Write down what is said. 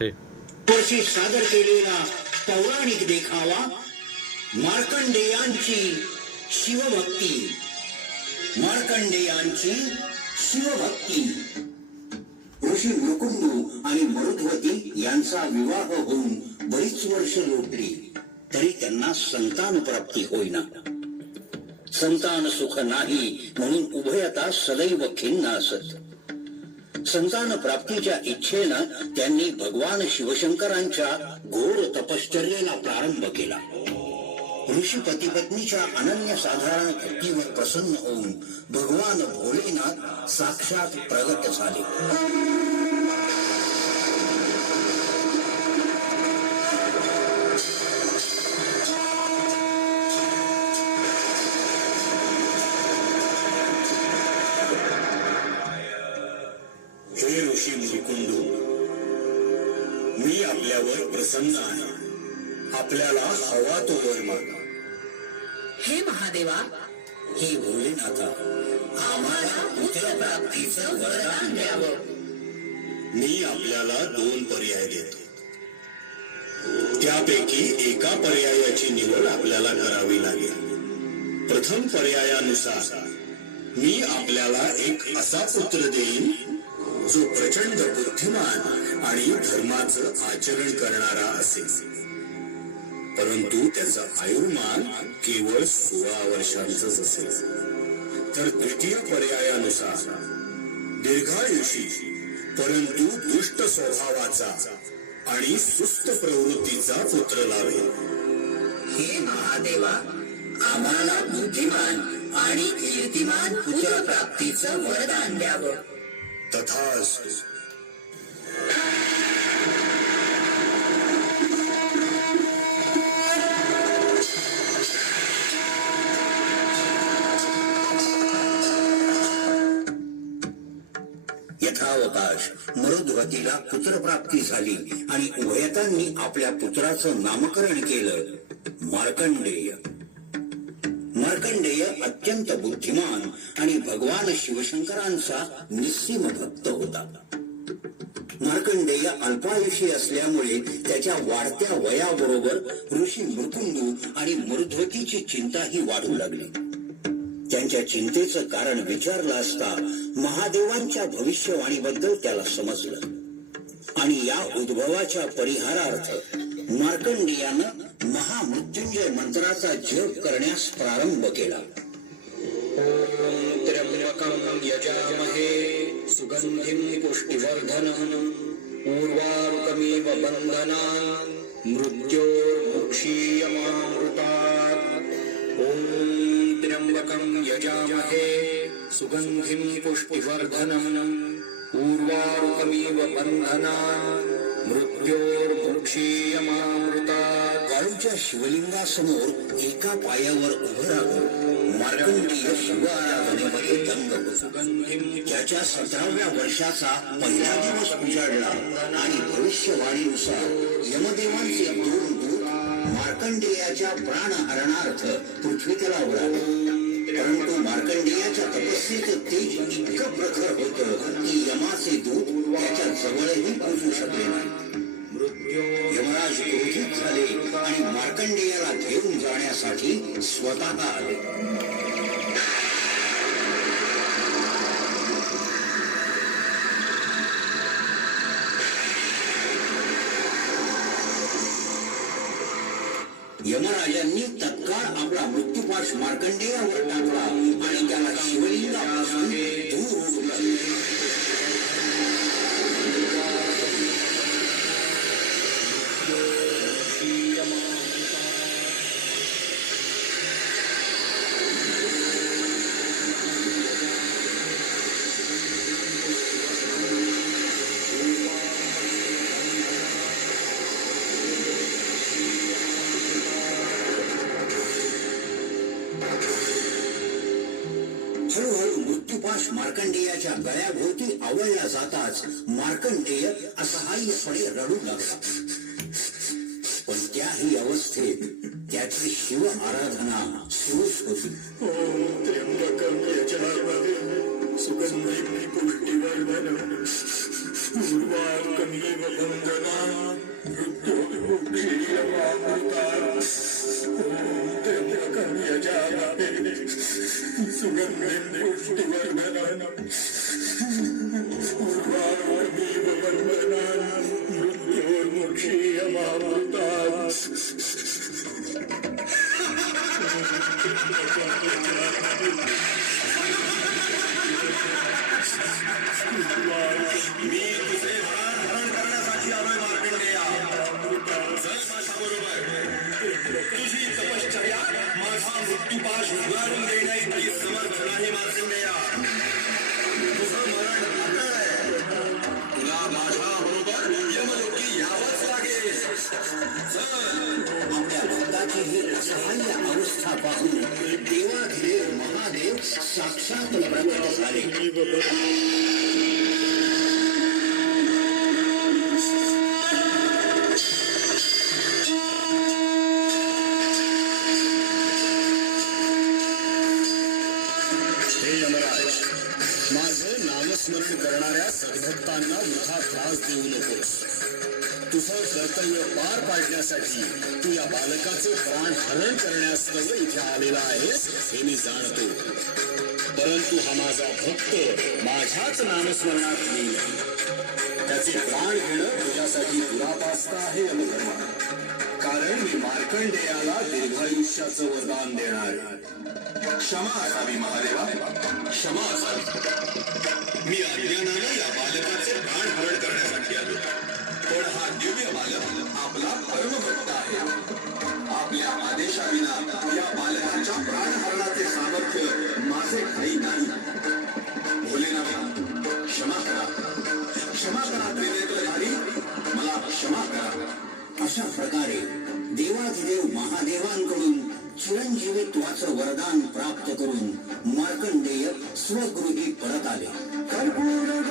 वर्षी सादर केलेला पौराणिक देखावा मार्कंडेयांची शिवभक्ती. मार्कंडेयांची शिवभक्ती. ऋषी मुकुंदू आणि मरुद्वती यांचा विवाह होऊन बरीच वर्ष लोटली तरी त्यांना संतान प्राप्ती होईना. संतान सुख नाही म्हणून उभयता सदैव खिन्न असत. संतान प्राप्तीच्या इच्छेनं त्यांनी भगवान शिवशंकरांच्या घोर तपश्चर्येला प्रारंभ केला. ऋषी पतीपत्नीच्या अनन्य साधारण भक्तीवर प्रसन्न होऊन भगवान भोलेनाथ साक्षात प्रगट झाले. हे ऋषी मुकुंदू, मी आपल्यावर प्रसन्न आहे. आपल्याला हवा तो वर मागा. हे महादेवा, हे भोलेनाथा, आम्हाला पुत्रप्राप्तीचं वरदान द्यावं. मी आपल्याला 2 पर्याय देतो. त्यापैकी एका पर्यायाची निवड आपल्याला करावी लागेल. प्रथम पर्यायानुसार मी आपल्याला एक असा पुत्र देईन जो प्रचंड बुद्धिमान आणि धर्माचं आचरण करणारा असेल, परंतु त्याचं आयुर्मान केवळ 16 वर्षांचंच असेल. तर द्वितीय पर्यायानुसार दीर्घायुषी परंतु दुष्ट स्वभावाचा आणि सुस्त प्रवृत्तीचा पुत्र लाभेल. हे महादेवा, आम्हाला बुद्धिमान आणि कीर्तिमान पुत्रप्राप्तीचं वरदान द्यावं. तथास्तु. यथावकाश मरुद्वतीला पुत्रप्राप्ती झाली आणि उभयतांनी आपल्या पुत्राचं नामकरण केलं मार्कंडेय. मार्कंडेय अत्यंत बुद्धिमान आणि भगवान शिवशंकरांचा निस्सीम भक्त होता. मार्कंडेय अल्पायुषी असल्यामुळे त्याच्या वाढत्या वयाबरोबर ऋषी मुकुंदू आणि मरुद्वतीची चिंताही वाढू लागली. त्यांच्या चिंतेचं कारण विचारलं असता महादेवांच्या भविष्यवाणीबद्दल त्याला समजलं आणि या उद्भवाच्या परिहारार्थ मार्कंडेयानं महामृत्युंजय मंत्राचा जप करण्यास प्रारंभ केला. ओम त्र्यंबकं यजामहे सुगंधिं पुष्टिवर्धनं उर्वारुकमिव बन्धनान् मृत्योर्मुक्षीयमामृतात्. ओम त्र्यंबकं यजामहे सुगंधिं पुष्टिवर्धनं उर्वारुकमिव बन्धनान् मृत्योर्मुक्षीयमामृतात्. वाळूच्या शिवलिंगासमोर एका पायावर उभं राहून मार्कंडेय शिव आराधनेमध्ये दंग होता. त्याच्या 17व्या वर्षाचा पहिला दिवस उजाडला आणि भविष्यवाणीनुसार यमदेवांचे 2 दूत मार्कंडेयाच्या प्राणहरणार्थ पृथ्वी तलावर आले. परंतु मार्कंडेयाच्या तपस्येचं तेज इतकं प्रखर होतं की यमाचे दूत त्याच्या जवळही पोहोचू शकले नाही. यमराज क्रोधित झाले आणि मार्कंडेयाला घेऊन जाण्यासाठी स्वतः आले. यमराजांनी तत्काळ आपला मृत्यूपाश मार्कंडेयावर टाकला आणि त्याला शिवलिंगापासून दूर उडवले. हळूहळू मृत्यूपाश मार्कंडेयाच्या गळ्याभोवती आवळला जाताच मार्कंडेय असहाय्यपणे रडू लागला. पण त्याही अवस्थेत त्याची शिव आराधना सुरूच होती. ओम त्र्यंबकं यजामहे सुगंधिं पुष्टिवर्धनं उर्वारुकमिव बन्धनान् सुगंधिं पुष्टिवर्धनम् उर्वारुकमिव वर्धनम् मृत्योर्मुक्षीयमामृतात् मी तुझे धारण करण्यासाठी आलोय मार्कंडेया. चल माझ्याबरोबर. तुझी तपश्चर्या माझा मृत्यूपाश उगारून देण्याइतकी समर्थ नाही मार्कंडेया. तुझं मरण अटळ आहे. तुला माझ्याबरोबर यमलोकी यावंच लागेल. चल. आपल्या भक्ताची ही असहाय्य अवस्था पाहून देवाधिदेव महादेव साक्षात प्रकट झाले. हे यमराज, माझं नामस्मरण करणाऱ्या सद्भक्तांना वृथा त्रास देऊ नकोस. तुझं कर्तव्य पार पाडण्यासाठी तू या बालकाचे प्राण हरण करण्यास इथे आलेला आहेस हे मी जाणतो. परंतु हा माझा भक्त माझ्याच नामस्मरणात येईल. त्याचे प्राण घेणं तुझ्यासाठी दुरापास्त आहे यमधर्मा. कारण मी मार्कंडेयाला दीर्घायुष्याचं वरदान देणार. क्षमा असावी महादेवा, क्षमा असावी. मी अज्ञानाने या बालकाचे प्राण हरण करण्यासाठी आलो. पण हा दिव्य बालक आपला परमभक्त आहे. आपल्या आदेशाविना या बालकाच्या प्राणहरणाचे सामर्थ्य माझे ठाई नाही. भोलेनाथ, क्षमा करा, क्षमा करा त्रिनेत्रधारी, मला क्षमा करा. अशा प्रकारे देवाधिदेव महादेवांकडून चिरंजीवित्वाचं वरदान प्राप्त करून मार्कंडेय स्वगृही परत आले. कर्पूर